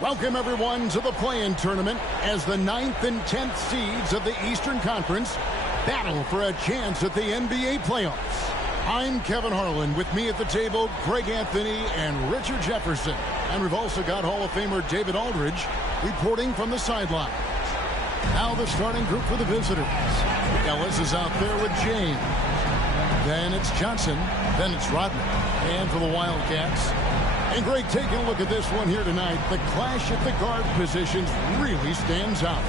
Welcome, everyone, to the play-in tournament as the 9th and 10th seeds of the Eastern Conference battle for a chance at the NBA playoffs. I'm Kevin Harlan. With me at the table, Greg Anthony and Richard Jefferson. And we've also got Hall of Famer David Aldridge reporting from the sidelines. Now the starting group for the visitors. Ellis is out there with James. Then it's Johnson. Then it's Rodman. And for the Wildcats. And Greg, taking a look at this one here tonight, the clash at the guard positions really stands out.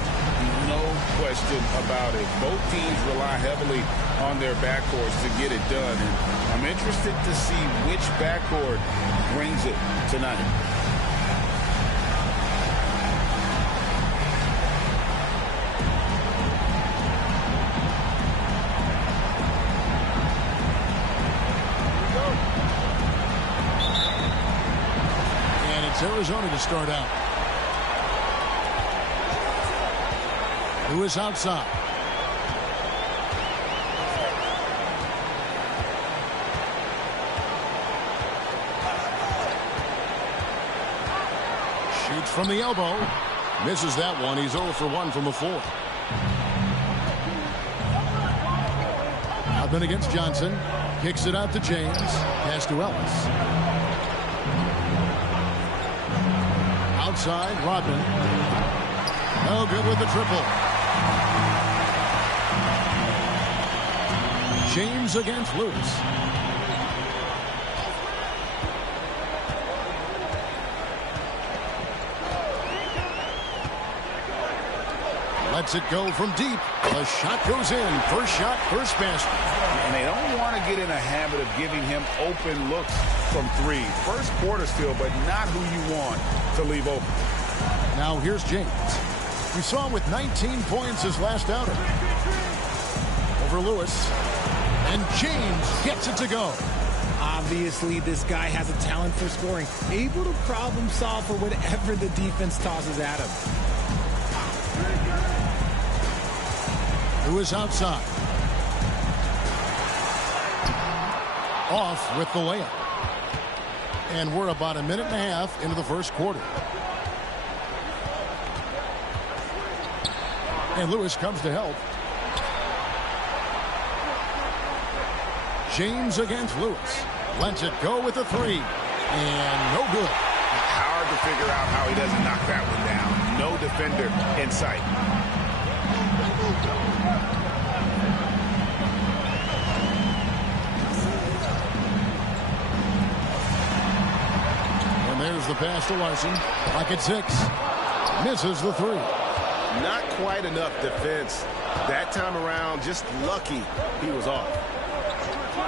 No question about it. Both teams rely heavily on their backcourts to get it done. And I'm interested to see which backcourt brings it tonight. Arizona to start out. Lewis outside. Shoots from the elbow. Misses that one. He's 0 for 1 from the floor. Rodman against Johnson. Kicks it out to James. Pass to Ellis. Outside, Rodman. No good with the triple. James against Lewis. Lets it go from deep. The shot goes in. First shot, first basket. And they don't want to get in a habit of giving him open looks from three. First quarter still, but not who you want to leave open. Now here's James. We saw him with 19 points his last outing. Over Lewis. And James gets it to go. Obviously, this guy has a talent for scoring. Able to problem solve for whatever the defense tosses at him. Lewis outside. Off with the layup. And we're about a minute and a half into the first quarter. And Lewis comes to help. James against Lewis. Lets it go with a three. And no good. Hard to figure out how he doesn't knock that one down. No defender in sight. And there's the pass to Larson. Back at 6. Misses the three. Not quite enough defense that time around. Just lucky he was off.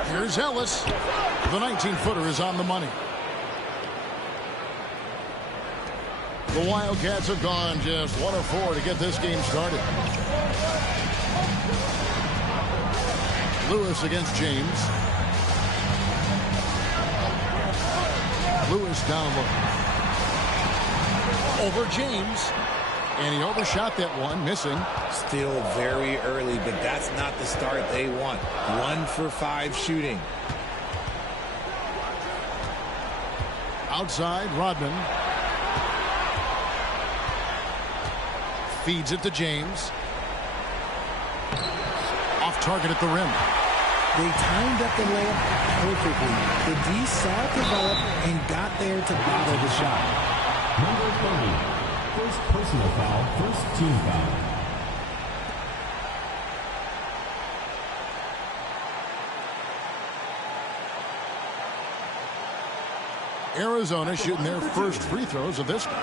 Here's Ellis. The 19-footer is on the money. The Wildcats have gone just 1 of 4 to get this game started. Lewis against James. Lewis down low. Over James. And he overshot that one, missing. Still very early, but that's not the start they want. 1 for 5 shooting. Outside, Rodman. Feeds it to James. Off target at the rim. They timed up the layup perfectly. The D saw it develop and got there to bottle the shot. Number 30. First personal foul, first team foul. Arizona shooting their first free throws of this game.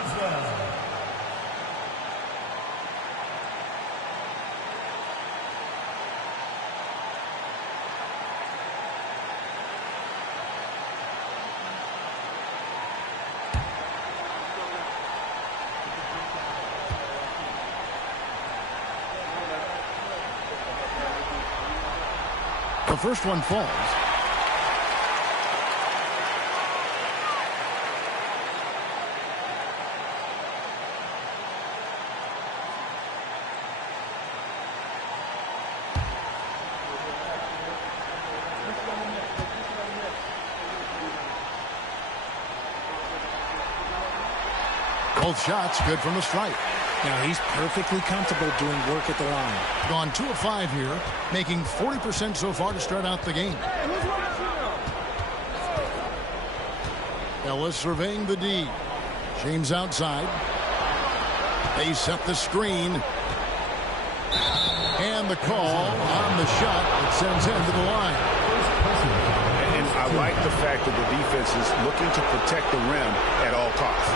The first one falls. Both shots good from the stripe. Now he's perfectly comfortable doing work at the line. Gone 2 of 5 here, making 40% so far to start out the game. Ellis surveying the D. James outside. They set the screen. And the call on the shot that sends him to the line. And I like the fact that the defense is looking to protect the rim at all costs.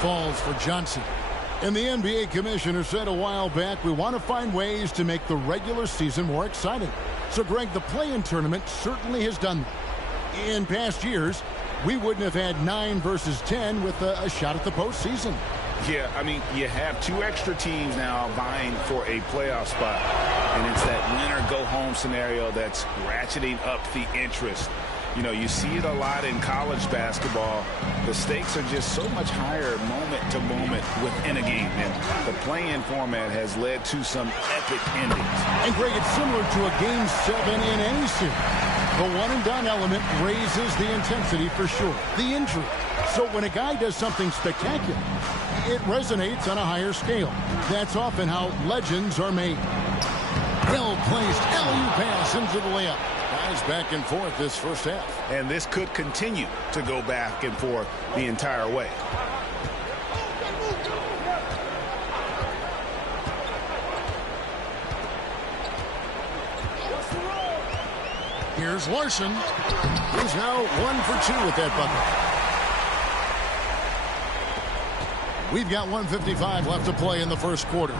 Falls for Johnson. And the NBA commissioner said a while back, we want to find ways to make the regular season more exciting. So, Greg, the play-in tournament certainly has done that. In past years, we wouldn't have had 9 versus 10 with a shot at the postseason. Yeah, I mean, you have 2 extra teams now vying for a playoff spot. And it's that win-or-go-home scenario that's ratcheting up the interest. You know, you see it a lot in college basketball. The stakes are just so much higher moment to moment within a game. And the play-in format has led to some epic endings. And, Greg, it's similar to a Game 7 in any series. The one-and-done element raises the intensity for sure. The injury. So when a guy does something spectacular, it resonates on a higher scale. That's often how legends are made. Well-placed LU pass into the layup. Guys back and forth this first half. And this could continue to go back and forth the entire way. Here's Larson. He's now 1 for 2 with that bucket. We've got 1:55 left to play in the first quarter.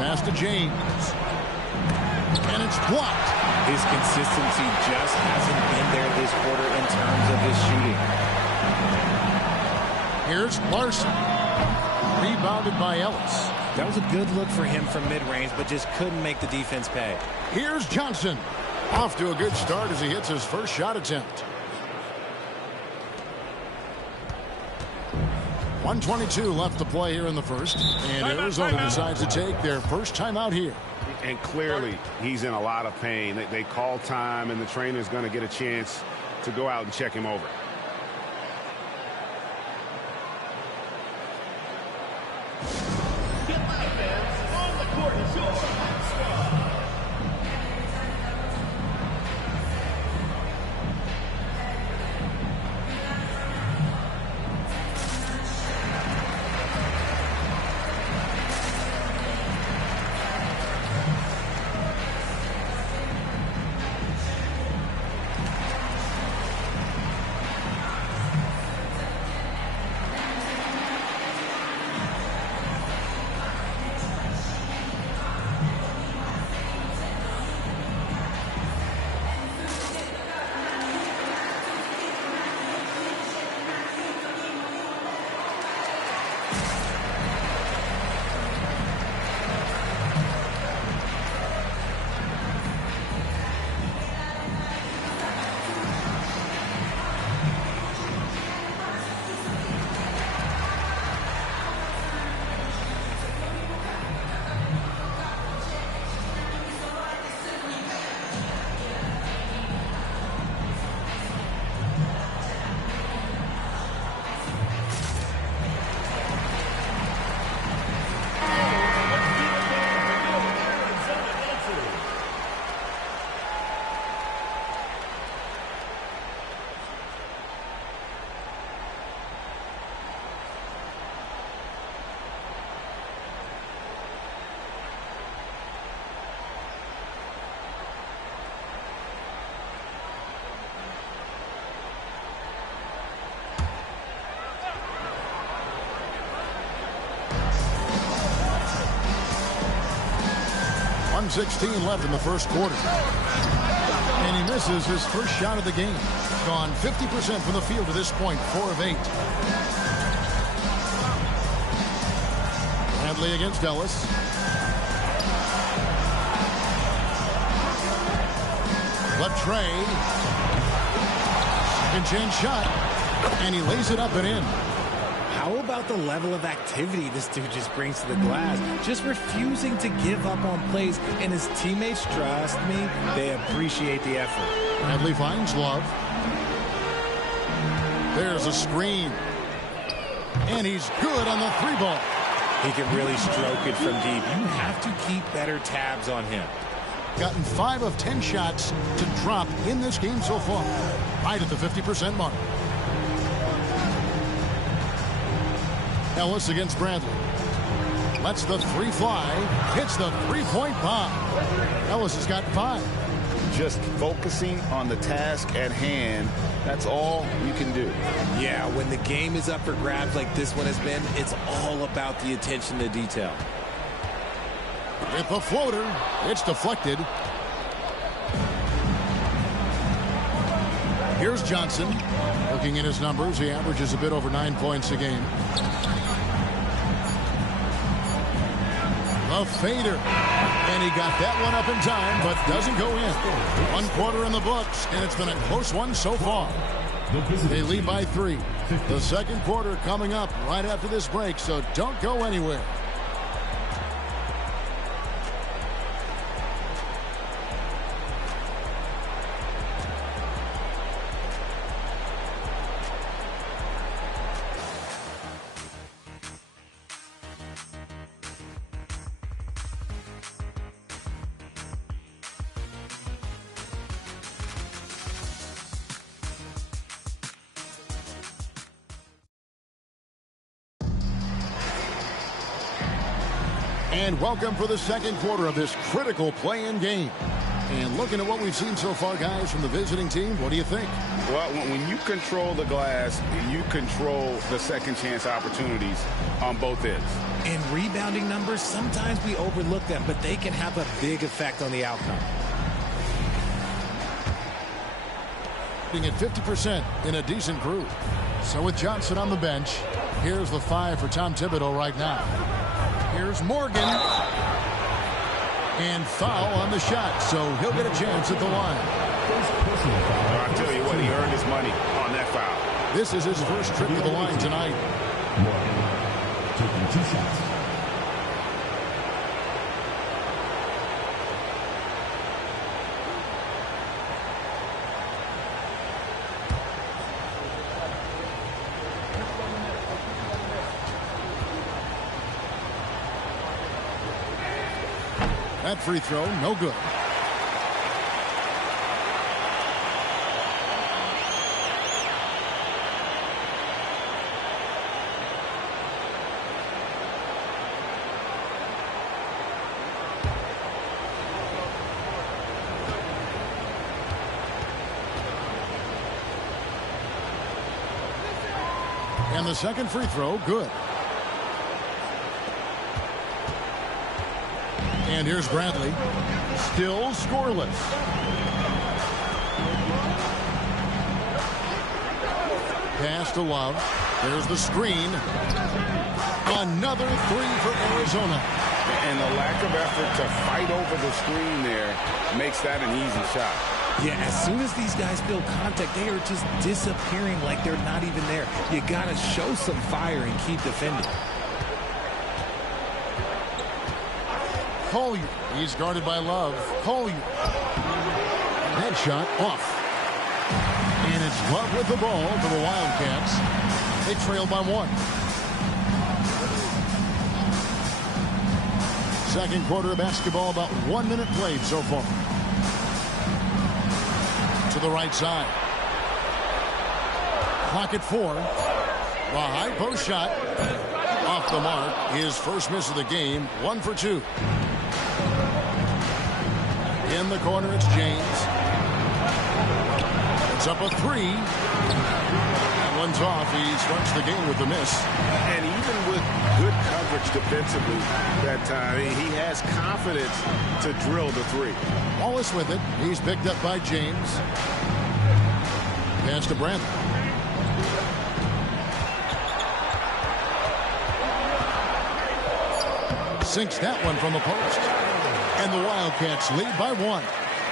Pass to James. And it's blocked. His consistency just hasn't been there this quarter in terms of his shooting. Here's Larson. Rebounded by Ellis. That was a good look for him from mid-range, but just couldn't make the defense pay. Here's Johnson. Off to a good start as he hits his first shot attempt. 1:22 left to play here in the first. And Arizona decides to take their first timeout here. And clearly, he's in a lot of pain. They call time, and the trainer's going to get a chance to go out and check him over. .16 left in the first quarter. And he misses his first shot of the game. Gone 50% from the field to this point, 4 of 8. Bradley against Ellis. Trey. Second chance shot. And he lays it up and in. How about the level of activity this dude just brings to the glass? Just refusing to give up on plays. And his teammates, trust me, they appreciate the effort. Bradley finds Love. There's a screen. And he's good on the 3-ball. He can really stroke it from deep. You have to keep better tabs on him. Gotten 5 of 10 shots to drop in this game so far. Right at the 50% mark. Ellis against Bradley. Lets the 3 fly. Hits the 3-point bomb. Ellis has got 5. Just focusing on the task at hand. That's all you can do. Yeah, when the game is up for grabs like this one has been, it's all about the attention to detail. With a floater, it's deflected. Here's Johnson. Looking at his numbers, he averages a bit over 9 points a game. A fader. And he got that one up in time, but doesn't go in. 1 quarter in the books, and it's been a close one so far. They lead by 3. The second quarter coming up right after this break, so don't go anywhere. And welcome for the second quarter of this critical play-in game. And looking at what we've seen so far, guys, from the visiting team, what do you think? Well, when you control the glass, you control the second chance opportunities on both ends. And rebounding numbers, sometimes we overlook them, but they can have a big effect on the outcome. Being at 50% in a decent group. So with Johnson on the bench, here's the 5 for Tom Thibodeau right now. Here's Morgan. And foul on the shot, so he'll get a chance at the line. I'll tell you what, he earned his money on that foul. This is his first trip to the line tonight. Morgan taking 2 shots. That free throw, no good. And the second free throw, good. And here's Bradley. Still scoreless. Pass to Love. There's the screen. Another 3 for Arizona. And the lack of effort to fight over the screen there makes that an easy shot. Yeah, as soon as these guys feel contact, they are just disappearing like they're not even there. You got to show some fire and keep defending. Collier. He's guarded by Love. Collier. That shot off. And it's Love with the ball for the Wildcats. They trail by 1. Second quarter of basketball, about 1 minute played so far. To the right side. Clock at 4. A high post shot. Off the mark. His first miss of the game. 1 for 2. In the corner, it's James. It's up a 3. That one's hands off. He starts the game with a miss. And even with good coverage defensively that time, he has confidence to drill the three. Wallace with it. He's picked up by James. Pass to Brandt. Sinks that one from the post. And the Wildcats lead by 1.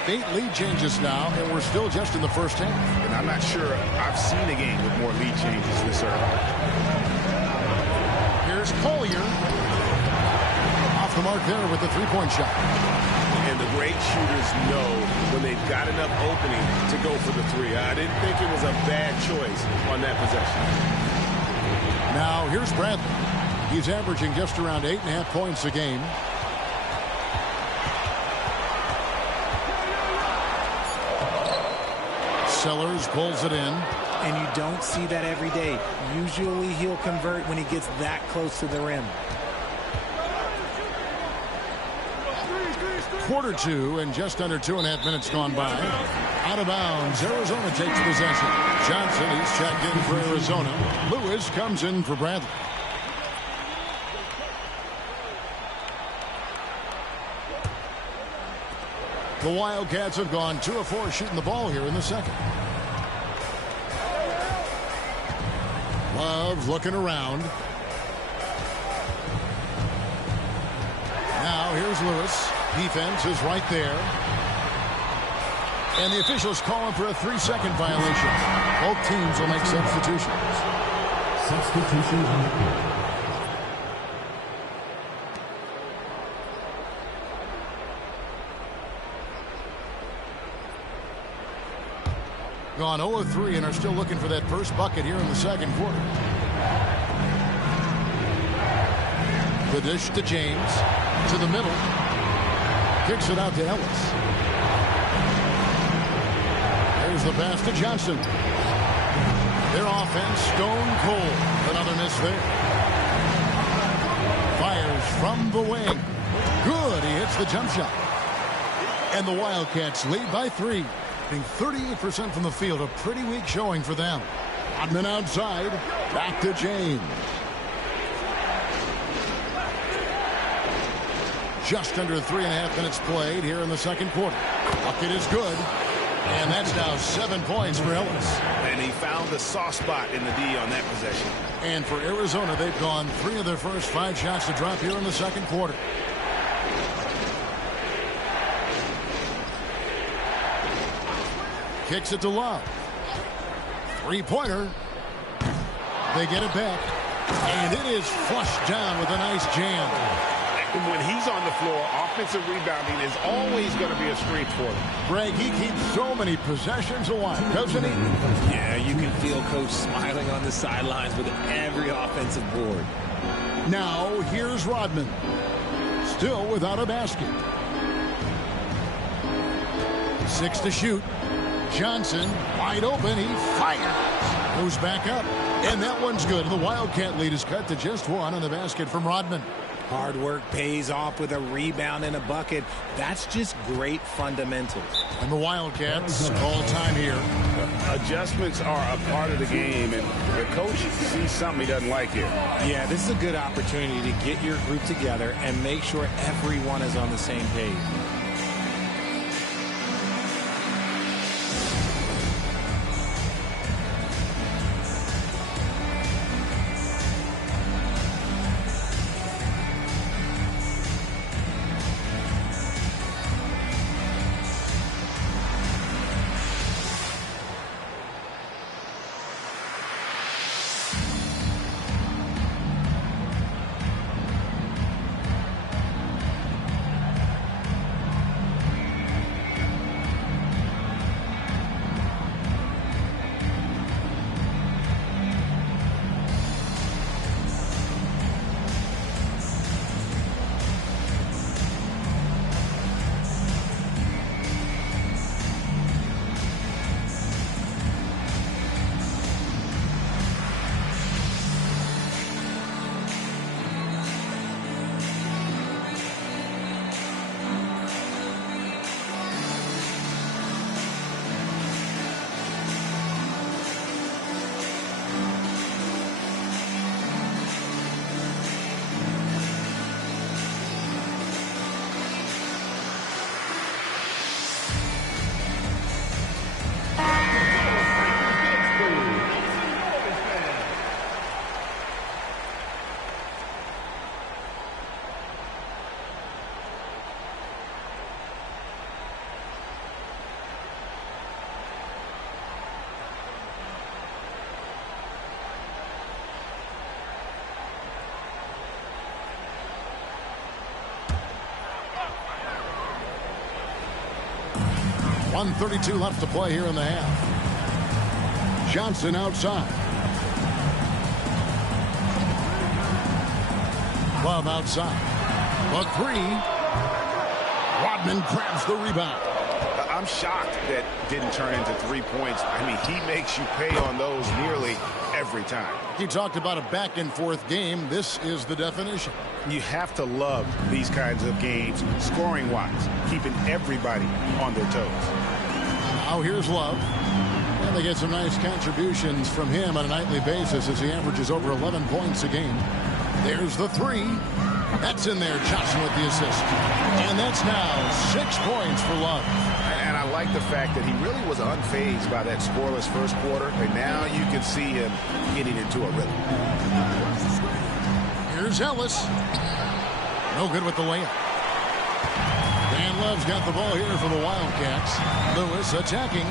8 lead changes now, and we're still just in the first half. And I'm not sure I've seen a game with more lead changes this early. Here's Collier. Off the mark there with the three-point shot. And the great shooters know when they've got enough opening to go for the three. I didn't think it was a bad choice on that possession. Now here's Bradley. He's averaging just around 8.5 points a game. Sellers pulls it in. And you don't see that every day. Usually he'll convert when he gets that close to the rim. Quarter 2 and just under 2.5 minutes gone by. Out of bounds. Arizona takes possession. Johnson, he's checked in for Arizona. Lewis comes in for Bradley. The Wildcats have gone 2 of 4 shooting the ball here in the second. Love looking around. Now here's Lewis. Defense is right there. And the officials calling for a 3-second violation. Both teams will make substitutions. Substitution on the court. Gone 0 of 3 and are still looking for that first bucket here in the second quarter. The dish to James. To the middle. Kicks it out to Ellis. There's the pass to Johnson. Their offense stone cold. Another miss there. Fires from the wing. Good. He hits the jump shot. And the Wildcats lead by 3. 38% from the field, a pretty weak showing for them. Rodman outside, back to James. Just under 3.5 minutes played here in the second quarter. Bucket is good, and that's now 7 points for Ellis. And he found the soft spot in the D on that possession. And for Arizona, they've gone 3 of their first 5 shots to drop here in the second quarter. Kicks it to Love. 3-pointer. They get it back. And it is flushed down with a nice jam. When he's on the floor, offensive rebounding is always going to be a strength for him. Greg, he keeps so many possessions alive, doesn't he? Yeah, you can feel Coach smiling on the sidelines with every offensive board. Now, here's Rodman. Still without a basket. 6 to shoot. Johnson, wide open, he fires. Goes back up, and that one's good. The Wildcat lead is cut to just 1 on the basket from Rodman. Hard work pays off with a rebound and a bucket. That's just great fundamentals. And the Wildcats call time here. Adjustments are a part of the game, and the coach sees something he doesn't like here. Yeah, this is a good opportunity to get your group together and make sure everyone is on the same page. 1:32 left to play here in the half. Johnson outside. Love outside. A three. Rodman grabs the rebound. I'm shocked that didn't turn into 3 points. I mean, he makes you pay on those nearly every time. He talked about a back-and-forth game. This is the definition. You have to love these kinds of games, scoring-wise, keeping everybody on their toes. Now here's Love. And they get some nice contributions from him on a nightly basis as he averages over 11 points a game. There's the three. That's in there. Johnson with the assist. And that's now 6 points for Love. And I like the fact that he really was unfazed by that scoreless first quarter. And now you can see him getting into a rhythm. Here's Ellis. No good with the layup. Dan Love's got the ball here for the Wildcats. Lewis attacking.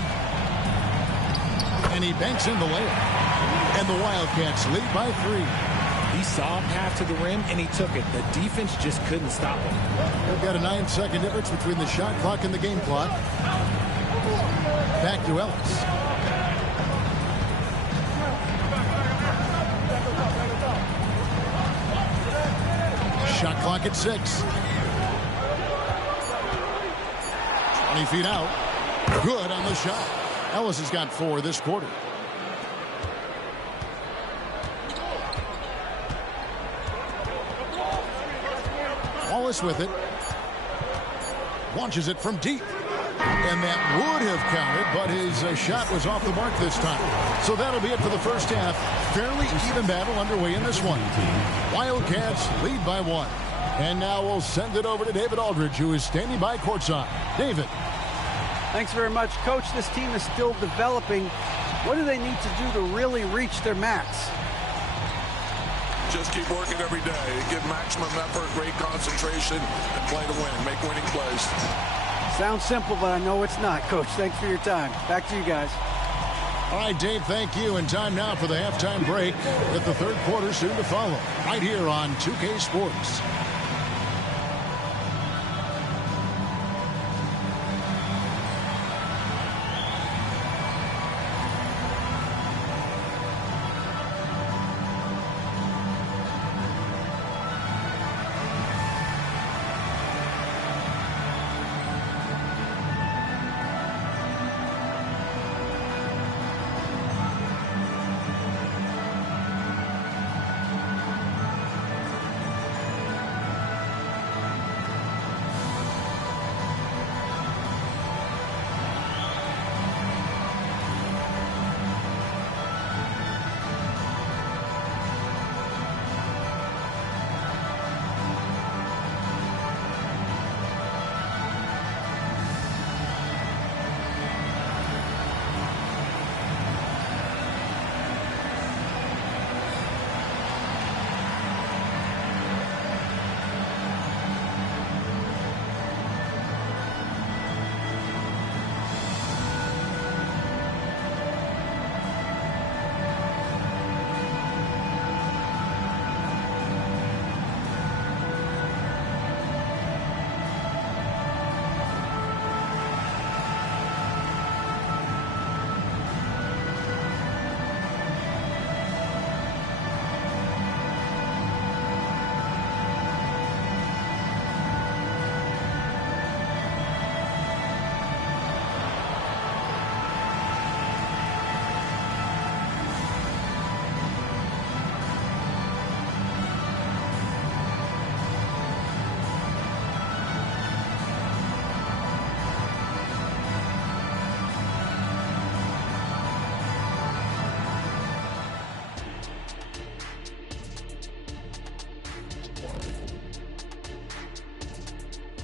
And he banks in the layup. And the Wildcats lead by 3. He saw him path to the rim, and he took it. The defense just couldn't stop him. We've got a 9-second difference between the shot clock and the game clock. Back to Ellis. Shot clock at 6. 20 feet out. Good on the shot. Ellis has got 4 this quarter. Wallace with it. Launches it from deep. And that would have counted, but his shot was off the mark this time. So that'll be it for the first half. Fairly even battle underway in this one. Wildcats lead by 1. And now we'll send it over to David Aldridge, who is standing by courtside. David. Thanks very much, Coach. This team is still developing. What do they need to do to really reach their max? Just keep working every day. Give maximum effort, great concentration, and play to win. Make winning plays. Sounds simple, but I know it's not, Coach. Thanks for your time. Back to you guys. All right, Dave, thank you. And time now for the halftime break with the third quarter soon to follow. Right here on 2K Sports.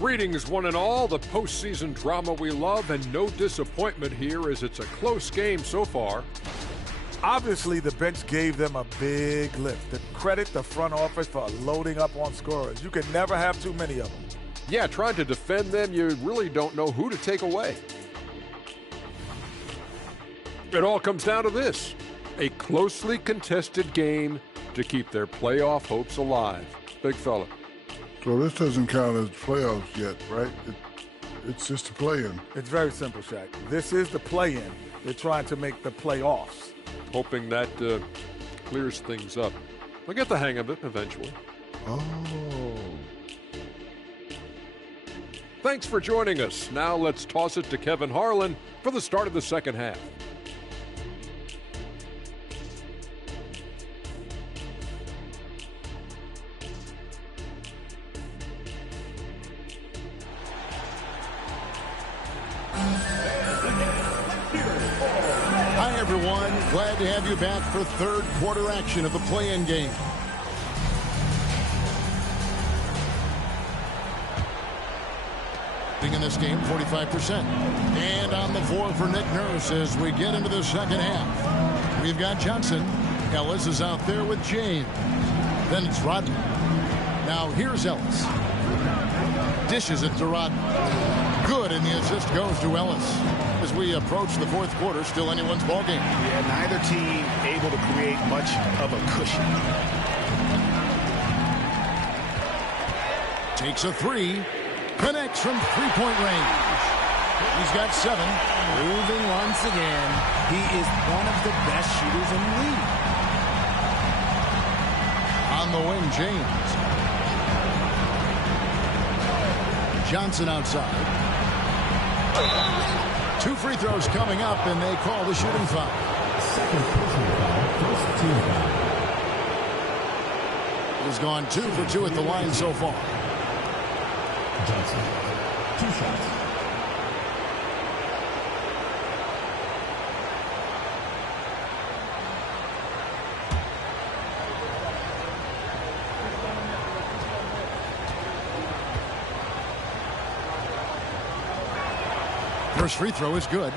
Greetings, one and all. The postseason drama we love, and no disappointment here as it's a close game so far. Obviously, the bench gave them a big lift. To credit the front office for loading up on scorers. You can never have too many of them. Yeah, trying to defend them, you really don't know who to take away. It all comes down to this: a closely contested game to keep their playoff hopes alive. Big fella. So this doesn't count as playoffs yet, right? It's just a play-in. It's very simple, Shaq. This is the play-in. They're trying to make the playoffs. Hoping that clears things up. They'll get the hang of it eventually. Oh. Thanks for joining us. Now let's toss it to Kevin Harlan for the start of the second half. Hi, everyone. Glad to have you back for third quarter action of the play-in game. In this game, 45%. And on the floor for Nick Nurse as we get into the second half. We've got Johnson. Ellis is out there with James. Then it's Rodman. Now here's Ellis. Dishes it to Rodman. Good, and the assist goes to Ellis. As we approach the fourth quarter, still anyone's ballgame. Yeah, neither team able to create much of a cushion. Takes a three. Connects from three-point range. He's got 7. Moving once again. He is one of the best shooters in the league. On the wing, James. Johnson outside. 2 free throws coming up, and they call the shooting foul. Second personal foul, first team foul. He's gone 2 for 2 at the line so far. Johnson, 2 shots. First free throw is good.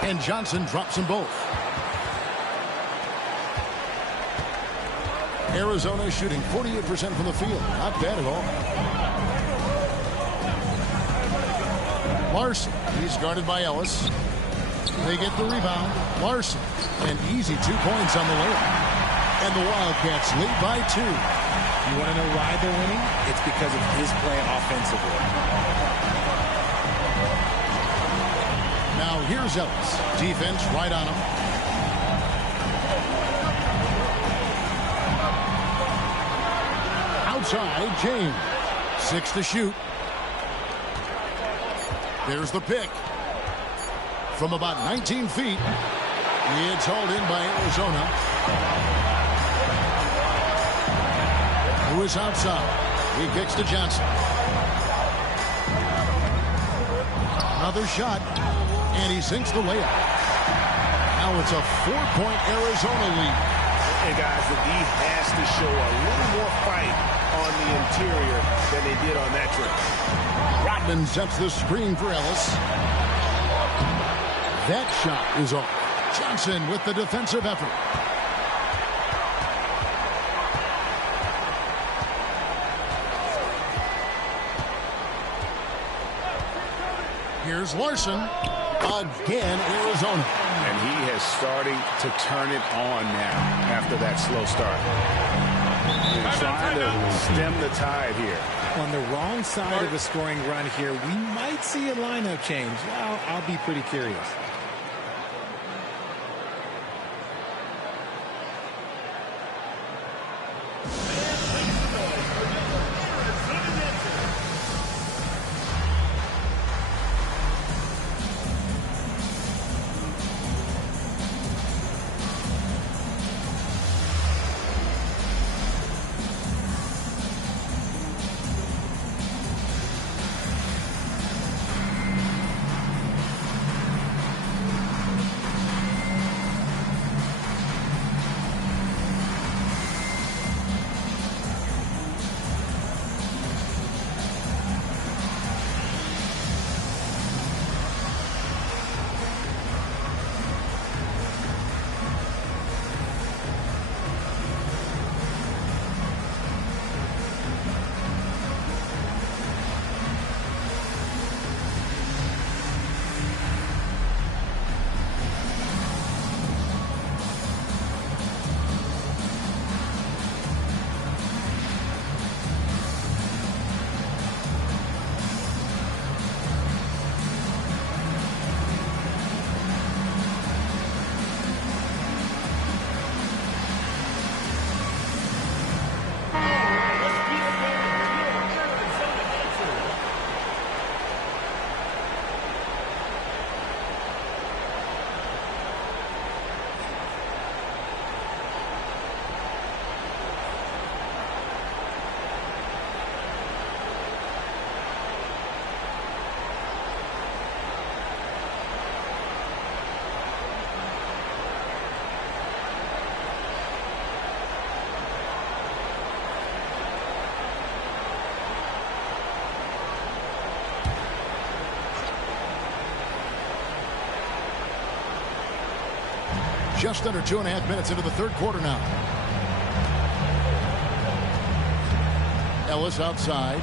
And Johnson drops them both. Arizona shooting 48% from the field. Not bad at all. Larson. He's guarded by Ellis. They get the rebound. Larson. An easy 2 points on the layup. And the Wildcats lead by 2. You want to know why they're winning? It's because of his play offensively. Now here's Ellis. Defense right on him. Outside, James. 6 to shoot. There's the pick. From about 19 feet. It's hauled in by Arizona. Who is outside? He kicks to Johnson. Another shot. And he sinks the layup. Now it's a 4-point Arizona lead. Hey, guys, the D has to show a little more fight on the interior than they did on that trip. Rodman sets the screen for Ellis. That shot is off. Johnson with the defensive effort. Here's Larson. Again, Arizona. And he has starting to turn it on now after that slow start. And trying to stem the tide here. On the wrong side of a scoring run here, we might see a lineup change. Well, I'll be pretty curious. Just under 2.5 minutes into the third quarter now. Ellis outside.